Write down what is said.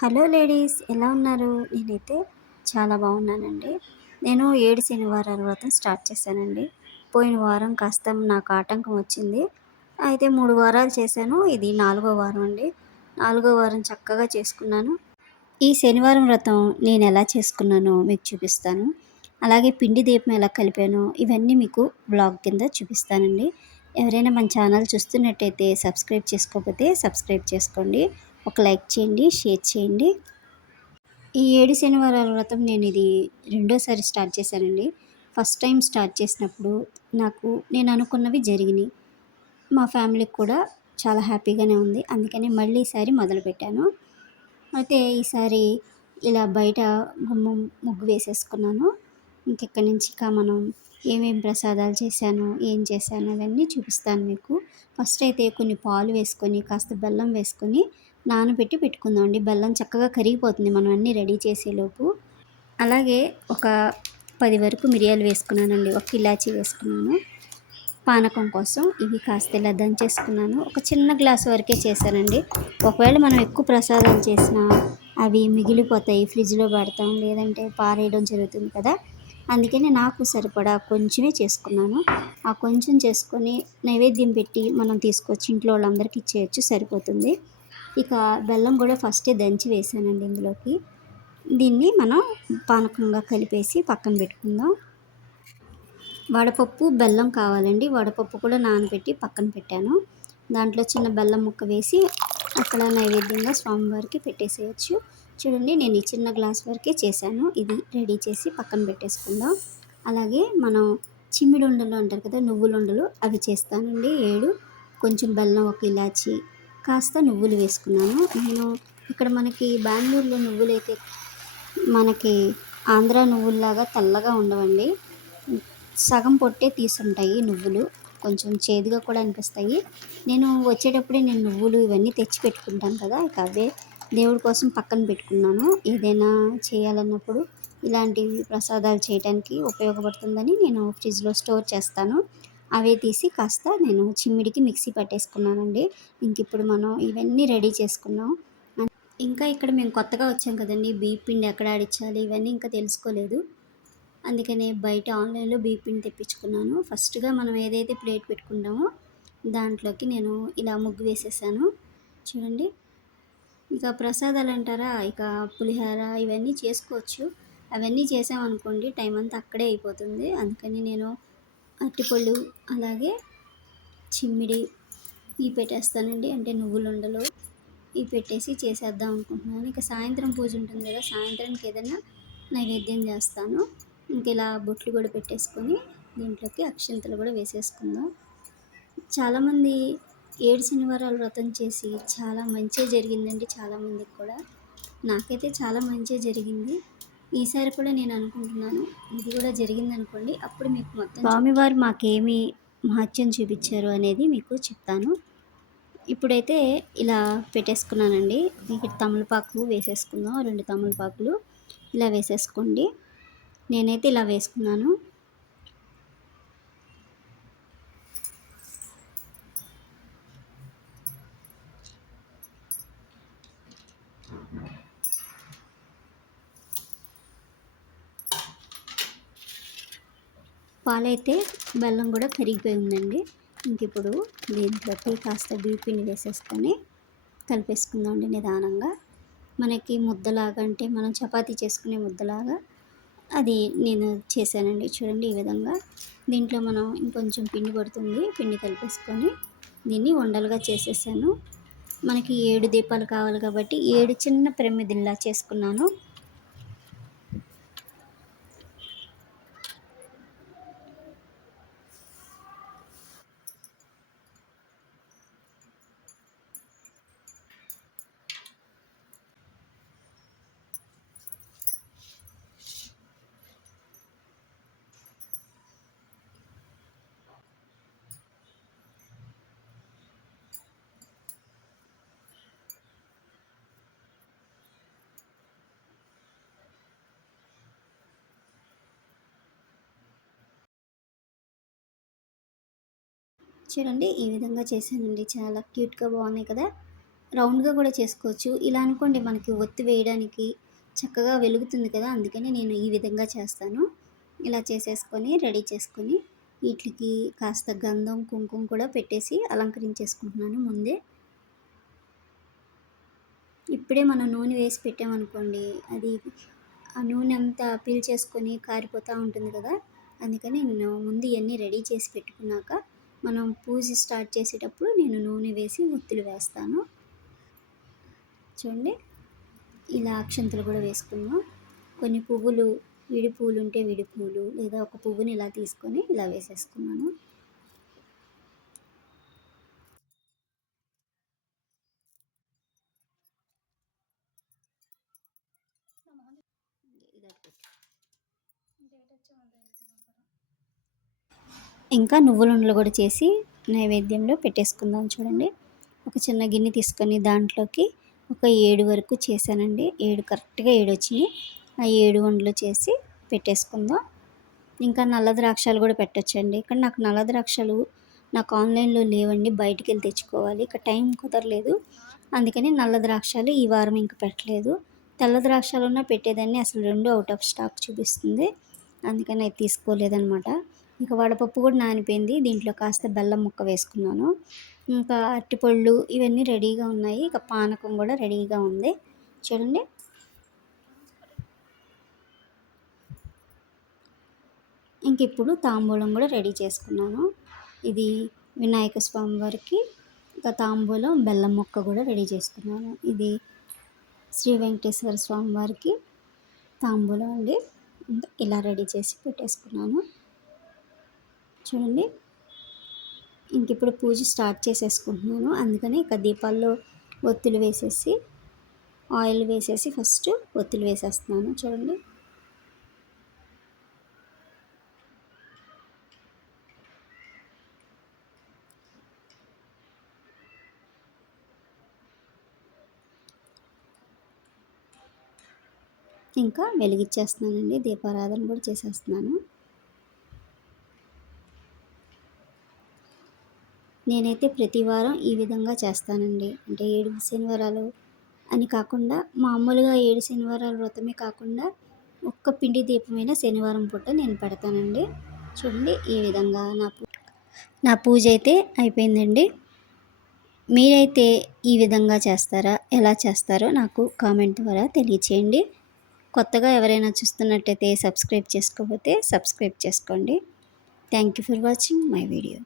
Hello ladies, ఎలా ఉన్నారు? నేనైతే చాలా బాగున్నానండి. నేను 7 శనివారాల వ్రతం స్టార్ట్ చేశానండి. పోయిన వారం కాస్త నాకు ఆటంకం వచ్చింది. అయితే 3 వారాలు చేశాను. ఇది 4గో వారం అండి. 4గో వారం చక్కగా చేసుకున్నాను. ఈ శనివారం వ్రతం నేను ఎలా చేసుకున్నానో మీకు చూపిస్తాను. అలాగే పిండి దీపం ఎలా కలిపానో ఇవన్నీ మీకు బ్లాగ్ కింద చూపిస్తానండి. ఎవరైనా మన ఛానల్ చూస్తున్నట్టయితే సబ్స్క్రైబ్ చేసుకోకపోతే సబ్స్క్రైబ్ చేసుకోండి. ఒక లైక్ చేయండి, షేర్ చేయండి. ఈ 7 శనివారాల వ్రతం నేనిది రెండోసారి స్టార్ట్ చేశానండి. ఫస్ట్ టైం స్టార్ట్ చేసినప్పుడు నేను అనుకున్నవి జరిగినియి. మా ఫ్యామిలీకి కూడా చాలా హ్యాపీగానే ఉంది. అందుకని మళ్ళీ ఈసారి మొదలుపెట్టాను. అయితే ఈసారి ఇలా బయట గుమ్మం ముగ్గు వేసేసుకున్నాను. ఇంకిక్కడి నుంచి మనం ఏమేం ప్రసాదాలు చేశాను, ఏం చేశాను అవన్నీ చూపిస్తాను మీకు. ఫస్ట్ అయితే కొన్ని పాలు వేసుకొని, కాస్త బెల్లం వేసుకొని నానబెట్టి పెట్టుకుందామండి. బెల్లం చక్కగా కరిగిపోతుంది మనం అన్నీ రెడీ చేసేలోపు. అలాగే ఒక 10 వరకు మిరియాలు వేసుకున్నానండి. ఒక ఇలాచీ వేసుకున్నాను పానకం కోసం. ఇవి కాస్త ఇలా దంచేసుకున్నాను. ఒక చిన్న గ్లాస్ వరకే చేశానండి. ఒకవేళ మనం ఎక్కువ ప్రసాదాలు చేసినా అవి మిగిలిపోతాయి, ఫ్రిడ్జ్లో పెడతాం, లేదంటే పారేయడం జరుగుతుంది కదా. అందుకని నాకు సరిపడా కొంచెమే చేసుకున్నాను. ఆ కొంచెం చేసుకొని నైవేద్యం పెట్టి మనం తీసుకొచ్చి ఇంట్లో వాళ్ళందరికీ ఇచ్చేయచ్చు, సరిపోతుంది. ఇక బెల్లం కూడా ఫస్టే దంచి వేసానండి ఇందులోకి. దీన్ని మనం పానకంగా కలిపేసి పక్కన పెట్టుకుందాం. వడపప్పు, బెల్లం కావాలండి. వడపప్పు కూడా నానబెట్టి పక్కన పెట్టాను. దాంట్లో చిన్న బెల్లం ముక్క వేసి అక్కడ నైవేద్యంగా స్వామివారికి పెట్టేసేయచ్చు. చూడండి, నేను ఈ చిన్న గ్లాస్ వరకే చేశాను. ఇది రెడీ చేసి పక్కన పెట్టేసుకుందాం. అలాగే మనం చిమ్మిడి ఉండలు అంటారు కదా, నువ్వులుండలు, అవి చేస్తానండి 7. కొంచెం బెల్లం, ఒక ఇలాచి, కాస్త నువ్వులు వేసుకున్నాను. నేను ఇక్కడ మనకి బెంగళూరులో నువ్వులైతే మనకి ఆంధ్ర నువ్వుల్లాగా తెల్లగా ఉండవండి. సగం పొట్టే తీసుంటాయి నువ్వులు. కొంచెం చేదుగా కూడా అనిపిస్తాయి. నేను వచ్చేటప్పుడే నువ్వులు ఇవన్నీ తెచ్చి పెట్టుకుంటాను కదా, ఇక అవే దేవుడి కోసం పక్కన పెట్టుకున్నాను. ఏదైనా చేయాలన్నప్పుడు ఇలాంటివి ప్రసాదాలు చేయడానికి ఉపయోగపడుతుందని నేను ఫ్రిడ్జ్లో స్టోర్ చేస్తాను. అవే తీసి కాస్త నేను చిమ్మిడికి మిక్సీ పట్టేసుకున్నానండి. ఇప్పుడు మనం ఇవన్నీ రెడీ చేసుకున్నాం. ఇంకా ఇక్కడ మేము కొత్తగా వచ్చాం కదండి, బియ్యం పిండి ఎక్కడ ఆడించాలి ఇవన్నీ ఇంకా తెలుసుకోలేదు. అందుకనే బయట ఆన్లైన్లో బియ్యం పిండి తెప్పించుకున్నాను. ఫస్ట్గా మనం ఏదైతే ప్లేట్ పెట్టుకుంటామో దాంట్లోకి నేను ఇలా ముగ్గు వేసేసాను. చూడండి, ఇక ప్రసాదాలు అంటారా, ఇక పులిహోర ఇవన్నీ చేసుకోవచ్చు. అవన్నీ చేసామనుకోండి టైం అంతా అక్కడే అయిపోతుంది. అందుకని నేను అరటిపళ్ళు, అలాగే చిమ్మిడి ఇవి పెట్టేస్తానండి. అంటే నువ్వులుండలు ఇవి పెట్టేసి చేసేద్దాం అనుకుంటున్నాను. ఇక సాయంత్రం పూజ ఉంటుంది కదా, సాయంత్రానికి ఏదైనా నైవేద్యం చేస్తాను. ఇంక ఇలా బొట్లు కూడా పెట్టేసుకొని దీంట్లోకి అక్షింతలు కూడా వేసేసుకుందాం. చాలామంది 7 శనివారాల వ్రతం చేసి చాలా మంచి జరిగిందండి చాలామందికి కూడా. నాకైతే చాలా మంచి జరిగింది. ఈసారి కూడా నేను అనుకుంటున్నాను ఇది కూడా జరిగిందనుకోండి, అప్పుడు మీకు మొత్తం స్వామివారు మాకేమి మహత్యం చూపించారు అనేది మీకు చెప్తాను. ఇప్పుడైతే ఇలా పెట్టేసుకున్నానండి. ఇక్కడ తమలపాకు వేసేసుకుందాం. 2 తమలపాకులు ఇలా వేసేసుకోండి. నేనైతే ఇలా వేసుకున్నాను. పాలైతే బెల్లం కూడా కరిగిపోయి ఉందండి. ఇప్పుడు దీంట్లోకి కాస్త బియ్యం పిండి వేసేసుకొని కలిపేసుకుందామండి నిదానంగా. మనకి ముద్దలాగా, అంటే మనం చపాతీ చేసుకునే ముద్దలాగా అది నేను చేశానండి. చూడండి, ఈ విధంగా దీంట్లో మనం ఇంకొంచెం పిండి పడుతుంది. పిండి కలిపేసుకొని దీన్ని ఉండలుగా చేసేసాను. మనకి 7 దీపాలు కావాలి కాబట్టి 7 చిన్న ప్రమిదిల్లా చేసుకున్నాను. చూడండి, ఈ విధంగా చేశానండి. చాలా క్యూట్గా బాగున్నాయి కదా. రౌండ్గా కూడా చేసుకోవచ్చు. ఇలా అనుకోండి మనకి ఒత్తి వేయడానికి చక్కగా వెలుగుతుంది కదా, అందుకని నేను ఈ విధంగా చేస్తాను. ఇలా చేసేసుకొని రెడీ చేసుకొని వీటికి కాస్త గంధం కుంకుమ కూడా పెట్టేసి అలంకరించేసుకుంటున్నాను ముందే. ఇప్పుడే మనం నూనె వేసి పెట్టామనుకోండి, అది ఆ నూనె అంతా పీల్చేసుకొని కారిపోతూ ఉంటుంది కదా, అందుకని నేను ముందు ఇవన్నీ రెడీ చేసి పెట్టుకున్నాక మనం పూజ స్టార్ట్ చేసేటప్పుడు నేను నూనె వేసి ఒత్తులు వేస్తాను. చూడండి, ఇలా అక్షంతలు కూడా వేసుకున్నాం. కొన్ని పువ్వులు, విడి పువ్వులు ఉంటే విడి పువ్వులు, లేదా ఒక పువ్వుని ఇలా తీసుకొని ఇలా వేసేసుకున్నాను. ఇంకా నువ్వులుండలు కూడా చేసి నైవేద్యంలో పెట్టేసుకుందాం. చూడండి, ఒక చిన్న గిన్నె తీసుకొని దాంట్లోకి ఒక 7 వరకు చేశానండి. 7 కరెక్ట్గా 7 వచ్చినాయి. ఆ 7 ఉండలు చేసి పెట్టేసుకుందాం. ఇంకా నల్ల ద్రాక్షాలు కూడా పెట్టచ్చండి. ఇక్కడ నాకు నల్ల ద్రాక్షలు నాకు ఆన్లైన్లో లేవండి, బయటికి వెళ్ళి తెచ్చుకోవాలి. ఇక టైం కుదరలేదు, అందుకని నల్ల ద్రాక్షాలు ఈ వారం ఇంక పెట్టలేదు. తెల్ల ద్రాక్షాలు ఉన్న పెట్టేదాన్ని, అసలు 2 అవుట్ ఆఫ్ స్టాక్ చూపిస్తుంది, అందుకని అది తీసుకోలేదనమాట. ఇక వడపప్పు కూడా నానిపోయింది, దీంట్లో కాస్త బెల్లం ముక్క వేసుకున్నాను. ఇంకా అరటిపళ్ళు ఇవన్నీ రెడీగా ఉన్నాయి. ఇక పానకం కూడా రెడీగా ఉంది. చూడండి, ఇంక ఇప్పుడు తాంబూలం కూడా రెడీ చేసుకున్నాను. ఇది వినాయక స్వామి వారికి. ఇంకా తాంబూలం బెల్లం ముక్క కూడా రెడీ చేసుకున్నాను. ఇది శ్రీ వెంకటేశ్వర స్వామి వారికి తాంబూలం అండి. ఇంకా ఇలా రెడీ చేసి పెట్టేసుకున్నాను. చూడండి, ఇంక ఇప్పుడు పూజ స్టార్ట్ చేసేసుకుంటున్నాను. అందుకని ఇక దీపాల్లో ఒత్తులు వేసేసి ఆయిల్ వేసేసి ఫస్ట్ ఒత్తులు వేసేస్తున్నాను. చూడండి, ఇంకా వెలిగించేస్తున్నానండి, దీపారాధన కూడా చేసేస్తున్నాను. నేనైతే ప్రతి వారం ఈ విధంగా చేస్తానండి. అంటే 7 శనివారాలు అని కాకుండా, మామూలుగా 7 శనివారాల వ్రతమే కాకుండా ఒక్క పిండి దీపమైన శనివారం పూట నేను పెడతానండి. చూడండి, ఈ విధంగా నా పూజ అయితే అయిపోయిందండి. మీరైతే ఈ విధంగా చేస్తారా? ఎలా చేస్తారో నాకు కామెంట్ ద్వారా తెలియచేయండి. కొత్తగా ఎవరైనా చూస్తున్నట్టయితే సబ్స్క్రైబ్ చేసుకోకపోతే సబ్స్క్రైబ్ చేసుకోండి. Thank you for watching my video.